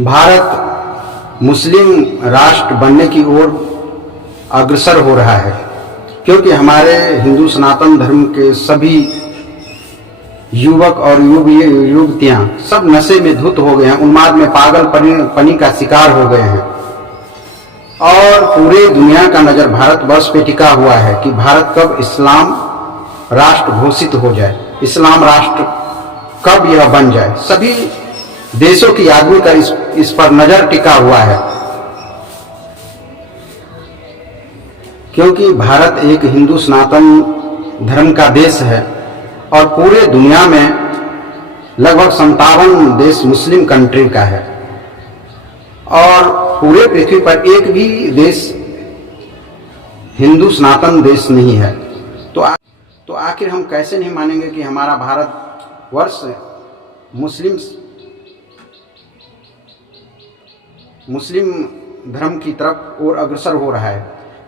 भारत मुस्लिम राष्ट्र बनने की ओर अग्रसर हो रहा है, क्योंकि हमारे हिंदू सनातन धर्म के सभी युवक और युवतियां सब नशे में धुत हो गए हैं, उन्माद में पागलपनी का शिकार हो गए हैं और पूरे दुनिया का नजर भारतवर्ष पे टिका हुआ है कि भारत कब इस्लाम राष्ट्र घोषित हो जाए, इस्लाम राष्ट्र कब यह बन जाए। सभी देशों की आदमी का इस पर नजर टिका हुआ है, क्योंकि भारत एक हिंदू सनातन धर्म का देश है और पूरे दुनिया में लगभग 57 देश मुस्लिम कंट्री का है और पूरे पृथ्वी पर एक भी देश हिंदू सनातन देश नहीं है। तो आखिर हम कैसे नहीं मानेंगे कि हमारा भारतवर्ष मुस्लिम धर्म की तरफ और अग्रसर हो रहा है,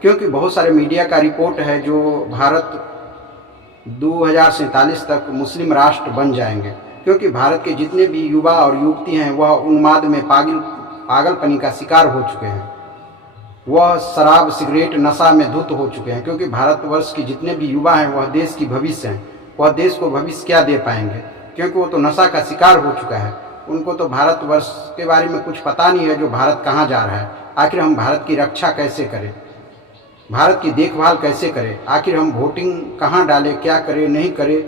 क्योंकि बहुत सारे मीडिया का रिपोर्ट है जो भारत 2047 तक मुस्लिम राष्ट्र बन जाएंगे, क्योंकि भारत के जितने भी युवा और युवती हैं वह उन्माद में पागलपनी का शिकार हो चुके हैं, वह शराब सिगरेट नशा में धुत हो चुके हैं, क्योंकि भारतवर्ष के जितने भी युवा हैं वह देश की भविष्य हैं। वह देश को भविष्य क्या दे पाएंगे, क्योंकि वो तो नशा का शिकार हो चुका है। उनको तो भारतवर्ष के बारे में कुछ पता नहीं है जो भारत कहाँ जा रहा है। आखिर हम भारत की रक्षा कैसे करें, भारत की देखभाल कैसे करें, आखिर हम वोटिंग कहाँ डालें, क्या करें नहीं करें,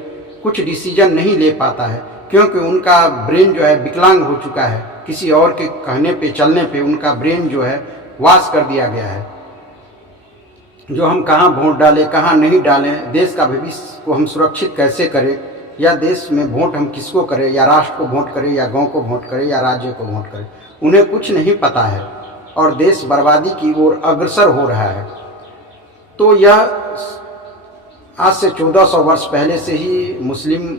कुछ डिसीजन नहीं ले पाता है, क्योंकि उनका ब्रेन जो है विकलांग हो चुका है। किसी और के कहने पे चलने पे उनका ब्रेन जो है वाश कर दिया गया है। जो हम कहाँ वोट डालें कहाँ नहीं डालें, देश का भविष्य को हम सुरक्षित कैसे करें, या देश में वोट हम किसको करें, या राष्ट्र को वोट करें, या गांव को वोट करें, या राज्य को वोट करें, उन्हें कुछ नहीं पता है और देश बर्बादी की ओर अग्रसर हो रहा है। तो यह आज से 1400 वर्ष पहले से ही मुस्लिम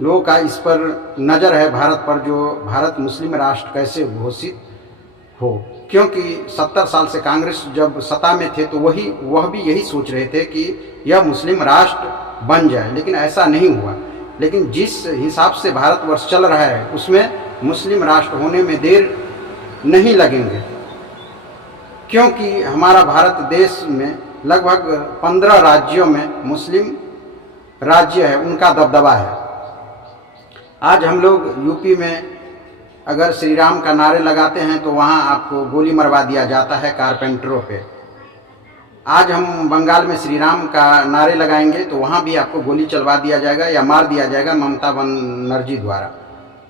लोगों का इस पर नज़र है, भारत पर, जो भारत मुस्लिम राष्ट्र कैसे घोषित हो। क्योंकि 70 साल से कांग्रेस जब सत्ता में थे तो वह भी यही सोच रहे थे कि यह मुस्लिम राष्ट्र बन जाए, लेकिन ऐसा नहीं हुआ। लेकिन जिस हिसाब से भारतवर्ष चल रहा है उसमें मुस्लिम राष्ट्र होने में देर नहीं लगेंगे, क्योंकि हमारा भारत देश में लगभग 15 राज्यों में मुस्लिम राज्य है, उनका दबदबा है। आज हम लोग यूपी में अगर श्री राम का नारे लगाते हैं तो वहाँ आपको गोली मरवा दिया जाता है कारपेंटरों पे। आज हम बंगाल में श्री राम का नारे लगाएंगे तो वहाँ भी आपको गोली चलवा दिया जाएगा या मार दिया जाएगा ममता बनर्जी द्वारा।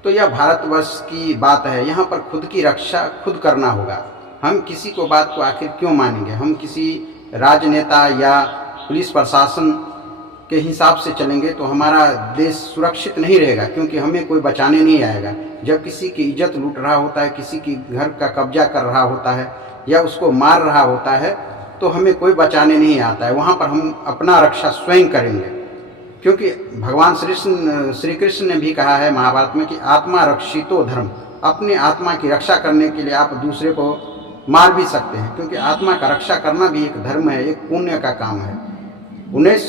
तो यह भारतवर्ष की बात है, यहाँ पर खुद की रक्षा खुद करना होगा। हम किसी को बात को आखिर क्यों मानेंगे, हम किसी राजनेता या पुलिस प्रशासन के हिसाब से चलेंगे तो हमारा देश सुरक्षित नहीं रहेगा, क्योंकि हमें कोई बचाने नहीं आएगा। जब किसी की इज्जत लूट रहा होता है, किसी की घर का कब्जा कर रहा होता है या उसको मार रहा होता है तो हमें कोई बचाने नहीं आता है। वहाँ पर हम अपना रक्षा स्वयं करेंगे, क्योंकि भगवान श्री कृष्ण ने भी कहा है महाभारत में कि आत्मा रक्षितो धर्म। अपने आत्मा की रक्षा करने के लिए आप दूसरे को मार भी सकते हैं, क्योंकि आत्मा का रक्षा करना भी एक धर्म है, एक पुण्य का काम है। 19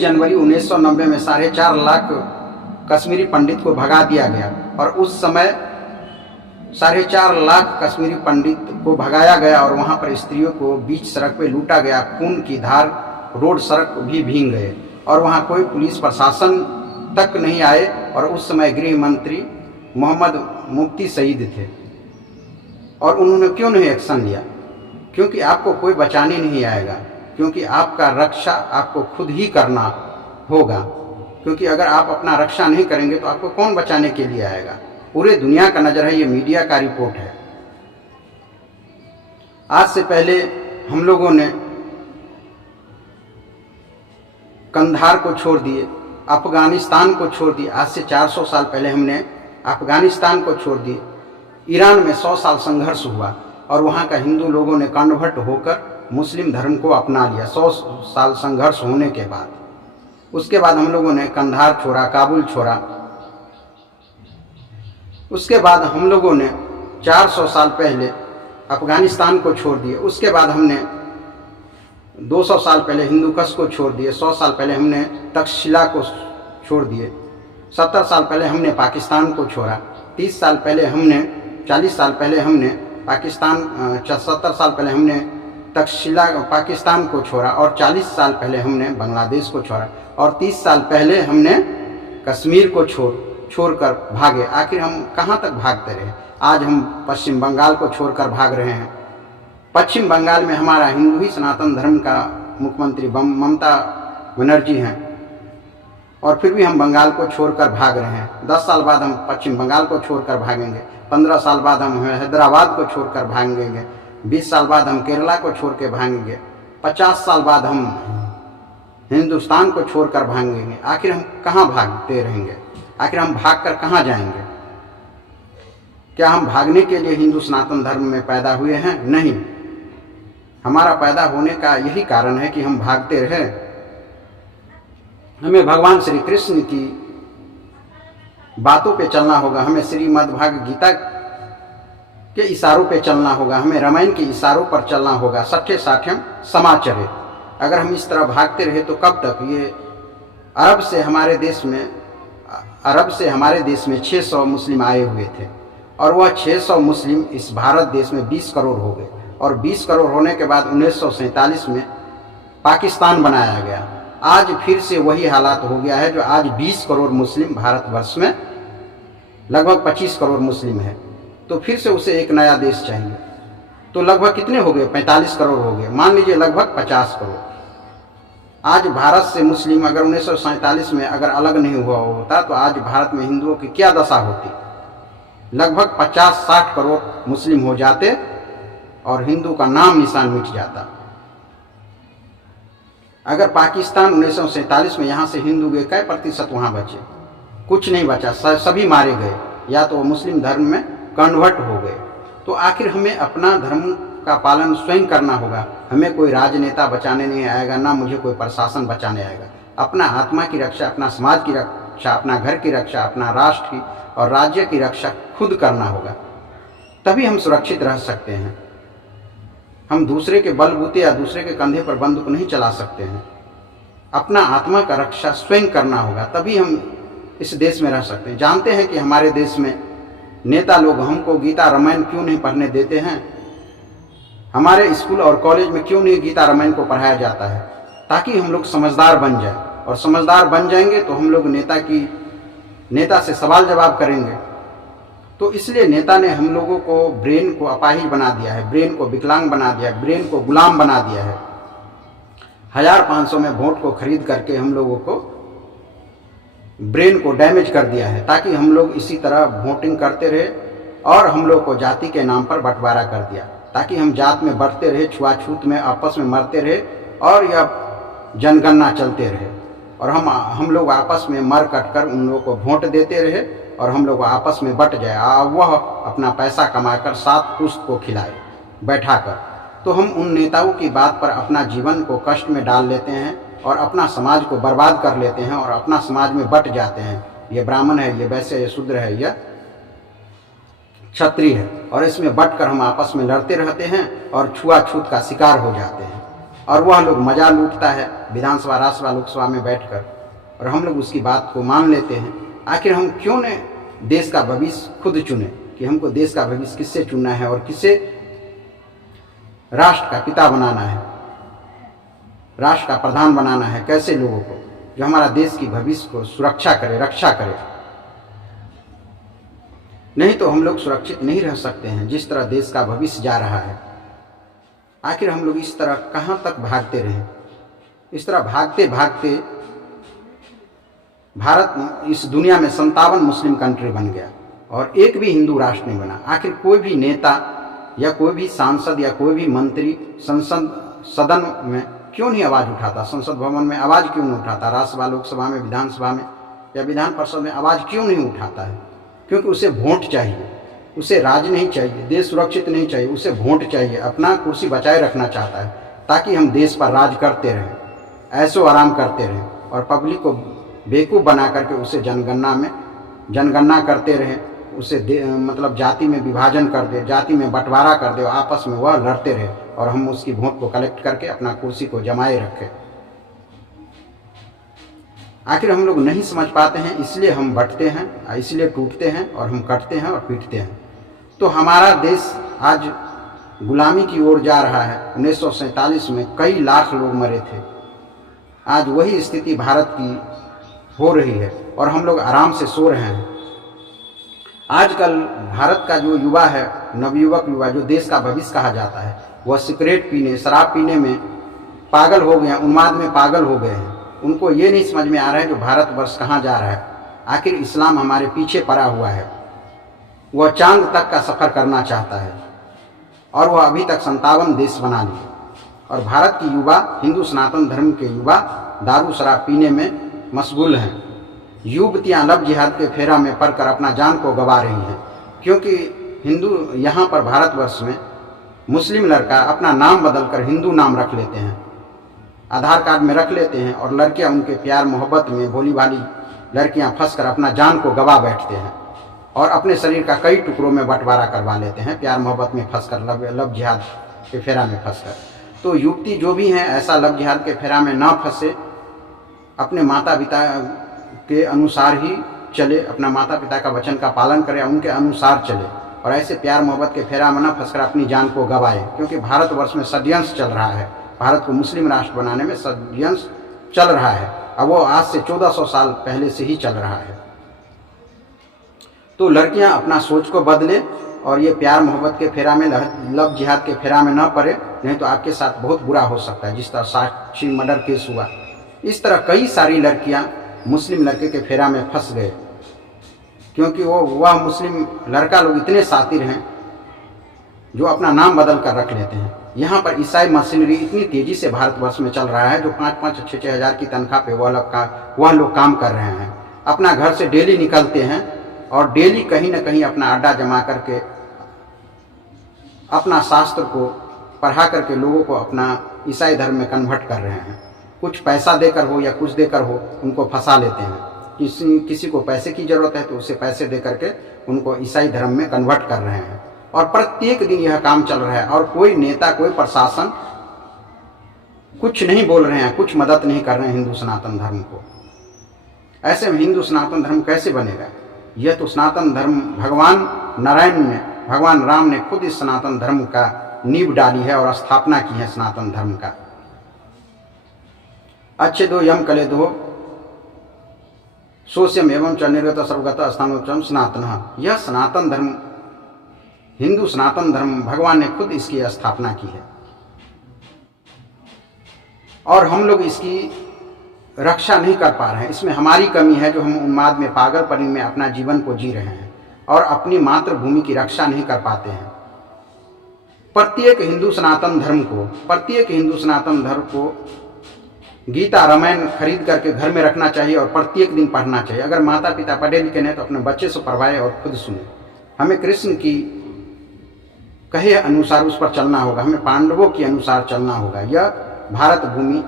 जनवरी 1990 में 4.5 लाख कश्मीरी पंडित को भगा दिया गया और उस समय 4.5 लाख कश्मीरी पंडित को भगाया गया और वहाँ पर स्त्रियों को बीच सड़क पे लूटा गया। खून की धार, रोड सड़क भी भीग गए और वहाँ कोई पुलिस प्रशासन तक नहीं आए और उस समय गृह मंत्री मोहम्मद मुफ्ती शहीद थे। और उन्होंने क्यों नहीं एक्शन लिया, क्योंकि आपको कोई बचाने नहीं आएगा, क्योंकि आपका रक्षा आपको खुद ही करना होगा। क्योंकि अगर आप अपना रक्षा नहीं करेंगे तो आपको कौन बचाने के लिए आएगा। पूरे दुनिया का नज़र है, ये मीडिया का रिपोर्ट है। आज से पहले हम लोगों ने कंधार को छोड़ दिए, अफगानिस्तान को छोड़ दिए। आज से 400 साल पहले हमने अफगानिस्तान को छोड़ दिए। ईरान में 100 साल संघर्ष हुआ और वहाँ का हिंदू लोगों ने कन्वर्ट होकर मुस्लिम धर्म को अपना लिया 100 साल संघर्ष होने के बाद। उसके बाद हम लोगों ने कंधार छोड़ा, काबुल छोड़ा। उसके बाद हम लोगों ने 400 साल पहले अफगानिस्तान को छोड़ दिए। उसके बाद हमने 200 साल पहले हिंदुकुश को छोड़ दिए। 100 साल पहले हमने तक्षशिला को छोड़ दिए। 70 साल पहले हमने पाकिस्तान को छोड़ा 30 साल पहले हमने, 40 साल पहले हमने पाकिस्तान, 70 साल पहले हमने तक्षशिला पाकिस्तान को छोड़ा, और 40 साल पहले हमने बांग्लादेश को छोड़ा, और 30 साल पहले हमने कश्मीर को छोड़कर भागे। आखिर हम कहाँ तक भागते रहे? आज हम पश्चिम बंगाल को छोड़कर भाग रहे हैं। पश्चिम बंगाल में हमारा हिंदू ही सनातन धर्म का मुख्यमंत्री ममता बनर्जी हैं, और फिर भी हम बंगाल को छोड़कर भाग रहे हैं। 10 साल बाद हम पश्चिम बंगाल को छोड़कर भागेंगे, 15 साल बाद हम हैदराबाद को छोड़कर भागेंगे, 20 साल बाद हम केरला को छोड़ के भागेंगे, 50 साल बाद हम हिंदुस्तान को छोड़कर भागेंगे। आखिर हम कहाँ भागते रहेंगे? आखिर हम भागकर कहाँ जाएंगे? क्या हम भागने के लिए हिंदू सनातन धर्म में पैदा हुए हैं? नहीं। हमारा पैदा होने का यही कारण है कि हम भागते रहे। हमें भगवान श्री कृष्ण की बातों पे चलना होगा, हमें श्रीमद् भागवत गीता के इशारों पे चलना होगा, हमें रामायण के इशारों पर चलना होगा। सठ्य साठ्यम समाचरे। अगर हम इस तरह भागते रहे तो कब तक? ये अरब से हमारे देश में 600 मुस्लिम आए हुए थे, और वह 600 मुस्लिम इस भारत देश में 20 करोड़ हो गए, और 20 करोड़ होने के बाद 1947 में पाकिस्तान बनाया गया। आज फिर से वही हालात हो गया है, जो आज 20 करोड़ मुस्लिम भारतवर्ष में, लगभग 25 करोड़ मुस्लिम है, तो फिर से उसे एक नया देश चाहिए। तो लगभग कितने हो गए? 45 करोड़ हो गए, मान लीजिए लगभग 50 करोड़। आज भारत से मुस्लिम अगर 1947 में अगर अलग नहीं हुआ होता तो आज भारत में हिंदुओं की क्या दशा होती? लगभग 50-60 करोड़ मुस्लिम हो जाते और हिंदू का नाम निशान मिट जाता। अगर पाकिस्तान 1947 में यहाँ से हिंदू गए, क्या प्रतिशत वहाँ बचे? कुछ नहीं बचा, सभी मारे गए, या तो मुस्लिम धर्म में कन्वर्ट हो गए। तो आखिर हमें अपना धर्म का पालन स्वयं करना होगा। हमें कोई राजनेता बचाने नहीं आएगा, ना मुझे कोई प्रशासन बचाने आएगा। अपना आत्मा की रक्षा, अपना समाज की रक्षा, अपना घर की रक्षा, अपना राष्ट्र की और राज्य की रक्षा खुद करना होगा, तभी हम सुरक्षित रह सकते हैं। हम दूसरे के बलबूते या दूसरे के कंधे पर बंदूक नहीं चला सकते हैं। अपना आत्मा का रक्षा स्वयं करना होगा, तभी हम इस देश में रह सकते हैं। जानते हैं कि हमारे देश में नेता लोग हमको गीता रामायण क्यों नहीं पढ़ने देते हैं? हमारे स्कूल और कॉलेज में क्यों नहीं गीता रामायण को पढ़ाया जाता है? ताकि हम लोग समझदार बन जाए, और समझदार बन जाएंगे तो हम लोग नेता से सवाल जवाब करेंगे। तो इसलिए नेता ने हम लोगों को ब्रेन को अपाहिज बना दिया है, ब्रेन को विकलांग बना दिया है, ब्रेन को गुलाम बना दिया है। 1500 में वोट को खरीद करके हम लोगों को ब्रेन को डैमेज कर दिया है, ताकि हम लोग इसी तरह वोटिंग करते रहे, और हम लोग को जाति के नाम पर बंटवारा कर दिया, ताकि हम जात में बढ़ते रहे, छुआछूत में आपस में मरते रहे, और यह जनगणना चलते रहे, और हम लोग आपस में मर कट कर उन लोगों को वोट देते रहे, और हम लोग आपस में बट जाए, वह अपना पैसा कमाकर 7 पुश्त को खिलाए बैठाकर। तो हम उन नेताओं की बात पर अपना जीवन को कष्ट में डाल लेते हैं, और अपना समाज को बर्बाद कर लेते हैं, और अपना समाज में बट जाते हैं। ये ब्राह्मण है, ये वैश्य, ये शूद्र है, यह क्षत्रिय है, और इसमें बट कर हम आपस में लड़ते रहते हैं और छुआछूत का शिकार हो जाते हैं। और वह लोग मजा लूटता है विधानसभा, राज्यसभा, लोकसभा में बैठकर, और हम लोग उसकी बात को मान लेते हैं। आखिर हम क्यों न देश का भविष्य खुद चुने, कि हमको देश का भविष्य किससे चुनना है और किससे राष्ट्र का पिता बनाना है, राष्ट्र का प्रधान बनाना है, कैसे लोगों को जो हमारा देश की भविष्य को सुरक्षा करे, रक्षा करे। नहीं तो हम लोग सुरक्षित नहीं रह सकते हैं जिस तरह देश का भविष्य जा रहा है। आखिर हम लोग इस तरह कहाँ तक भागते रहें? इस तरह भागते भागते भारत इस दुनिया में 57 मुस्लिम कंट्री बन गया, और एक भी हिंदू राष्ट्र नहीं बना। आखिर कोई भी नेता या कोई भी सांसद या कोई भी मंत्री सदन में क्यों नहीं आवाज़ उठाता? संसद भवन में आवाज़ क्यों नहीं उठाता? राज्यसभा, लोकसभा में, विधानसभा में या विधान परिषद में आवाज़ क्यों नहीं उठाता है? क्योंकि उसे वोट चाहिए, उसे राज नहीं चाहिए, देश सुरक्षित नहीं चाहिए, उसे वोट चाहिए। अपना कुर्सी बचाए रखना चाहता है, ताकि हम देश पर राज करते रहें, ऐशो आराम करते रहें, और पब्लिक को बेवकूफ़ बना करके उसे जनगणना करते रहें, उसे मतलब जाति में विभाजन कर दे, जाति में बंटवारा कर दे, आपस में वह लड़ते रहे, और हम उसकी वोट को कलेक्ट करके अपना कुर्सी को जमाए रखें। आखिर हम लोग नहीं समझ पाते हैं, इसलिए हम बंटते हैं, इसलिए टूटते हैं और हम कटते हैं और पीटते हैं। तो हमारा देश आज गुलामी की ओर जा रहा है। 1947 में कई लाख लोग मरे थे। आज वही स्थिति भारत की हो रही है और हम लोग आराम से सो रहे हैं। आजकल भारत का जो युवा है, नवयुवक युवा, जो देश का भविष्य कहा जाता है, वह सिगरेट पीने, शराब पीने में पागल हो गए हैं, उन्माद में पागल हो गए हैं। उनको ये नहीं समझ में आ रहा है जो भारतवर्ष कहाँ जा रहा है। आखिर इस्लाम हमारे पीछे पड़ा हुआ है। वह चांद तक का सफ़र करना चाहता है और वह अभी तक 57 देश बना लिए। और भारत की युवा, हिंदू सनातन धर्म के युवा दारू शराब पीने में मशगूल हैं। युवतियाँ लव जिहाद के फेरा में पड़कर अपना जान को गंवा रही हैं, क्योंकि हिंदू यहाँ पर भारतवर्ष में मुस्लिम लड़का अपना नाम बदलकर हिंदू नाम रख लेते हैं, आधार कार्ड में रख लेते हैं और लड़कियाँ उनके प्यार मोहब्बत में, भोली भाली लड़कियाँ फंसकर अपना जान को गंवा बैठते हैं और अपने शरीर का कई टुकड़ों में बंटवारा करवा लेते हैं, प्यार मोहब्बत में फंसकर, लव जिहाद के फेरा में फंसकर। तो युवती जो भी हैं, ऐसा लव जिहाद के फेरा में ना फंसे, अपने माता पिता के अनुसार ही चले, अपना माता पिता का वचन का पालन करें, उनके अनुसार चले और ऐसे प्यार मोहब्बत के फेरा में ना फंसकर अपनी जान को गंवाए। क्योंकि भारतवर्ष में षड्यंत्र चल रहा है, भारत को मुस्लिम राष्ट्र बनाने में षड्यंत्र चल रहा है। अब वो आज से 1400 साल पहले से ही चल रहा है। तो लड़कियां अपना सोच को बदले और ये प्यार मोहब्बत के फेरा में, लव जिहाद के फेरा में ना पड़े, नहीं तो आपके साथ बहुत बुरा हो सकता है। जिस तरह साक्षी मर्डर केस हुआ, इस तरह कई सारी लड़कियां मुस्लिम लड़के के फेरा में फंस गए, क्योंकि वह मुस्लिम लड़का लोग इतने शातिर हैं जो अपना नाम बदल कर रख लेते हैं। यहाँ पर ईसाई मशीनरी इतनी तेज़ी से भारतवर्ष में चल रहा है, जो 5-5, 6-6 हज़ार की तनख्वाह पे वह लोग काम कर रहे हैं। अपना घर से डेली निकलते हैं और डेली कहीं ना कहीं अपना अड्डा जमा करके अपना शास्त्र को पढ़ा करके लोगों को अपना ईसाई धर्म में कन्वर्ट कर रहे हैं। कुछ पैसा देकर हो या कुछ देकर हो, उनको फंसा लेते हैं। किसी को पैसे की ज़रूरत है तो उसे पैसे दे करके उनको ईसाई धर्म में कन्वर्ट कर रहे हैं। और प्रत्येक दिन यह काम चल रहा है और कोई नेता, कोई प्रशासन कुछ नहीं बोल रहे हैं, कुछ मदद नहीं कर रहे हैं हिंदू सनातन धर्म को। ऐसे में हिंदू सनातन धर्म कैसे बनेगा? यह तो सनातन धर्म भगवान नारायण ने, भगवान राम ने खुद इस सनातन धर्म का नींव डाली है और स्थापना की है सनातन धर्म का। अच्छे दो यम कले दो सोस्यम एवं च निर्गत सर्वगत स्थानोच्चम सनातन। यह सनातन धर्म, हिंदू सनातन धर्म, भगवान ने खुद इसकी स्थापना की है और हम लोग इसकी रक्षा नहीं कर पा रहे हैं। इसमें हमारी कमी है जो हम उन्माद में, पागलपनी में अपना जीवन को जी रहे हैं और अपनी मातृभूमि की रक्षा नहीं कर पाते हैं। प्रत्येक हिंदू सनातन धर्म को गीता रामायण खरीद करके घर में रखना चाहिए और प्रत्येक दिन पढ़ना चाहिए। अगर माता पिता पढ़े लिखे नहीं तो अपने बच्चे से पढ़वाए और खुद सुने। हमें कृष्ण की कहे अनुसार उस पर चलना होगा, हमें पांडवों के अनुसार चलना होगा। यह भारत भूमि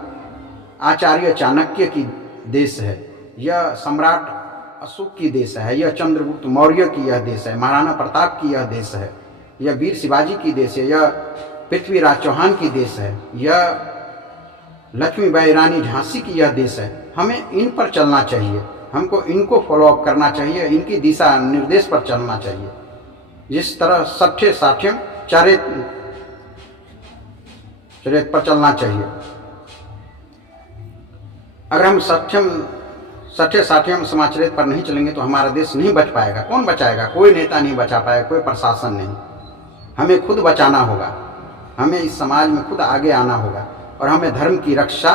आचार्य चाणक्य की देश है, यह सम्राट अशोक की देश है, यह चंद्रगुप्त मौर्य की यह देश है, महाराणा प्रताप की यह देश है, यह वीर शिवाजी की देश है, यह पृथ्वीराज चौहान की देश है, यह लक्ष्मीबाई रानी झांसी की यह देश है। हमें इन पर चलना चाहिए, हमको इनको फॉलोअप करना चाहिए, इनकी दिशा निर्देश पर चलना चाहिए। जिस तरह सठ्य साठ्यम चरित पर चलना चाहिए। अगर हम सठ्य साठ्यम समाचरित पर नहीं चलेंगे तो हमारा देश नहीं बच पाएगा। कौन बचाएगा? कोई नेता नहीं बचा पाएगा, कोई प्रशासन नहीं। हमें खुद बचाना होगा, हमें इस समाज में खुद आगे आना होगा और हमें धर्म की रक्षा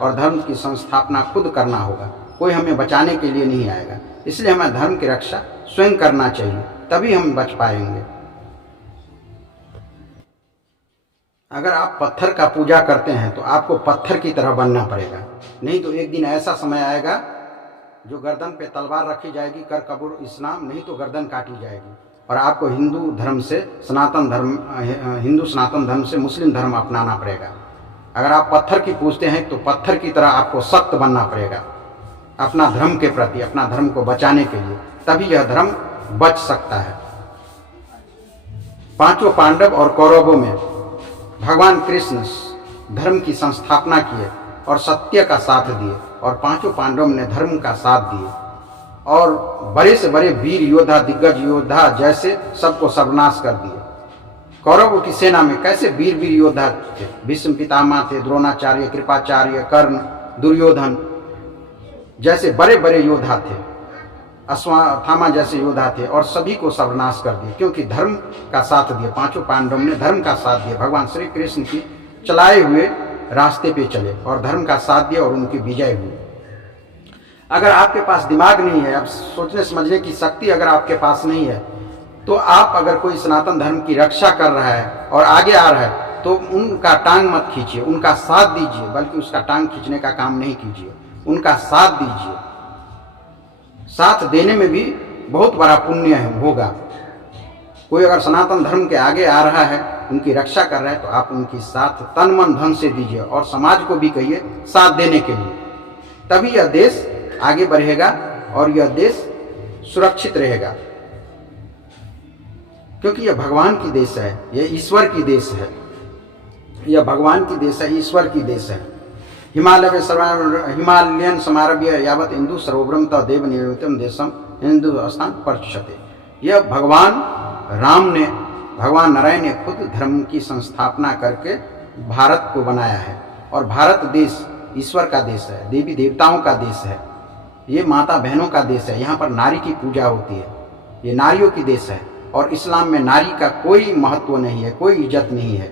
और धर्म की संस्थापना खुद करना होगा। कोई हमें बचाने के लिए नहीं आएगा। इसलिए हमें धर्म की रक्षा स्वयं करना चाहिए, तभी हम बच पाएंगे। अगर आप पत्थर का पूजा करते हैं तो आपको पत्थर की तरह बनना पड़ेगा, नहीं तो एक दिन ऐसा समय आएगा जो गर्दन पे तलवार रखी जाएगी, कर कबूर इस्लाम, नहीं तो गर्दन काटी जाएगी और आपको हिंदू सनातन धर्म से मुस्लिम धर्म अपनाना पड़ेगा। अगर आप पत्थर की पूजते हैं तो पत्थर की तरह आपको सख्त बनना पड़ेगा अपना धर्म के प्रति, अपना धर्म को बचाने के लिए, तभी यह धर्म बच सकता है। पांचों पांडव और कौरवों में भगवान कृष्ण धर्म की संस्थापना किए और सत्य का साथ दिए और पांचों पांडवों ने धर्म का साथ दिए और बड़े से बड़े वीर योद्धा, दिग्गज योद्धा जैसे सबको सर्वनाश कर दिए। कौरवों की सेना में कैसे वीर वीर योद्धा थे, भीष्म पितामह थे, द्रोणाचार्य, कृपाचार्य, कर्ण, दुर्योधन जैसे बड़े बड़े योद्धा थे, अश्वत्थामा जैसे योद्धा थे और सभी को सर्वनाश कर दिए, क्योंकि धर्म का साथ दिया। पांचों पांडवों ने धर्म का साथ दिया, भगवान श्री कृष्ण की चलाए हुए रास्ते पे चले और धर्म का साथ दिया और उनकी विजय हुई। अगर आपके पास दिमाग नहीं है, अब सोचने समझने की शक्ति अगर आपके पास नहीं है, तो आप अगर कोई सनातन धर्म की रक्षा कर रहा है और आगे आ रहा है तो उनका टांग मत खींचिए, उनका साथ दीजिए, बल्कि उसका टांग खींचने का काम नहीं कीजिए, उनका साथ दीजिए। साथ देने में भी बहुत बड़ा पुण्य होगा। कोई अगर सनातन धर्म के आगे आ रहा है, उनकी रक्षा कर रहा है, तो आप उनकी साथ तन मन धन से दीजिए और समाज को भी कहिए साथ देने के लिए। तभी यह देश आगे बढ़ेगा और यह देश सुरक्षित रहेगा, क्योंकि यह भगवान की देश है, यह ईश्वर की देश है, यह भगवान की देश है, ईश्वर की देश है। हिमालयन समारभ्य यावत हिंदू सर्वोभ्रम तदेव निवेदितम देशम हिंदू स्थान पर्यते। यह भगवान राम ने, भगवान नारायण ने खुद धर्म की संस्थापना करके भारत को बनाया है और भारत देश ईश्वर का देश है, देवी देवताओं का देश है, ये माता बहनों का देश है। यहाँ पर नारी की पूजा होती है, ये नारियों की देश है और इस्लाम में नारी का कोई महत्व नहीं है, कोई इज्जत नहीं है।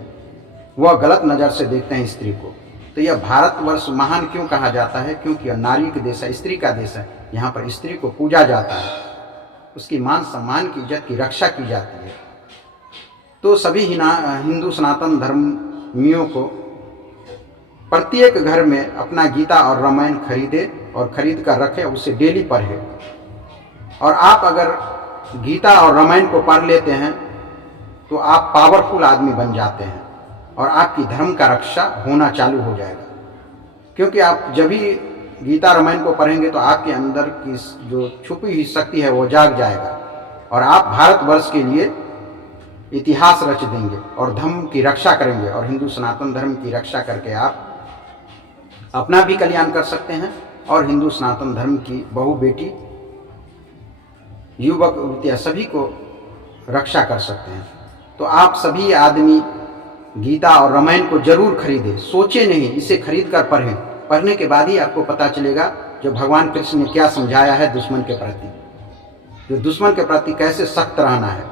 वह गलत नज़र से देखते हैं स्त्री को। तो यह भारतवर्ष महान क्यों कहा जाता है? क्योंकि यह नारी का देश है, स्त्री का देश है। यहाँ पर स्त्री को पूजा जाता है, उसकी मान सम्मान की, इज्जत की रक्षा की जाती है। तो सभी हिंदू सनातन धर्मियों को प्रत्येक घर में अपना गीता और रामायण खरीदे और खरीद कर रखे, उसे डेली पढ़े। और आप अगर गीता और रामायण को पढ़ लेते हैं तो आप पावरफुल आदमी बन जाते हैं और आपकी धर्म का रक्षा होना चालू हो जाएगा। क्योंकि आप जब भी गीता रामायण को पढ़ेंगे तो आपके अंदर की जो छुपी हुई शक्ति है वो जाग जाएगा और आप भारतवर्ष के लिए इतिहास रच देंगे और धर्म की रक्षा करेंगे। और हिंदू सनातन धर्म की रक्षा करके आप अपना भी कल्याण कर सकते हैं और हिंदू सनातन धर्म की बहू बेटी, युवक युवतियाँ सभी को रक्षा कर सकते हैं। तो आप सभी आदमी गीता और रामायण को जरूर खरीदें, सोचे नहीं, इसे खरीद कर पढ़ें। पढ़ने के बाद ही आपको पता चलेगा जो भगवान कृष्ण ने क्या समझाया है दुश्मन के प्रति, जो दुश्मन के प्रति कैसे सख्त रहना है।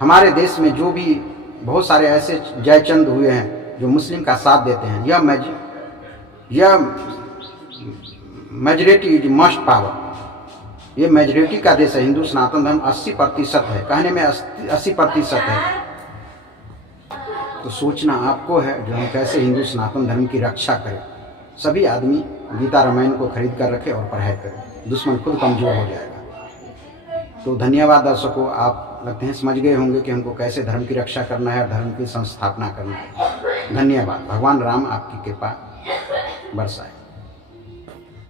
हमारे देश में जो भी बहुत सारे ऐसे जयचंद हुए हैं जो मुस्लिम का साथ देते हैं, यह मेजॉरिटी इज मस्ट पावर, ये मेजॉरिटी का देश है। हिंदू सनातन धर्म 80% है, कहने में 80% है। तो सोचना आपको है जो हम कैसे हिंदू सनातन धर्म की रक्षा करें। सभी आदमी गीता रामायण को खरीद कर रखें और पढ़ाई करें, दुश्मन खुद कमजोर हो जाएगा। तो धन्यवाद दर्शकों, आप लगते हैं समझ गए होंगे कि हमको कैसे धर्म की रक्षा करना है और धर्म की संस्थापना करना है। धन्यवाद। भगवान राम आपकी कृपा बरसाए।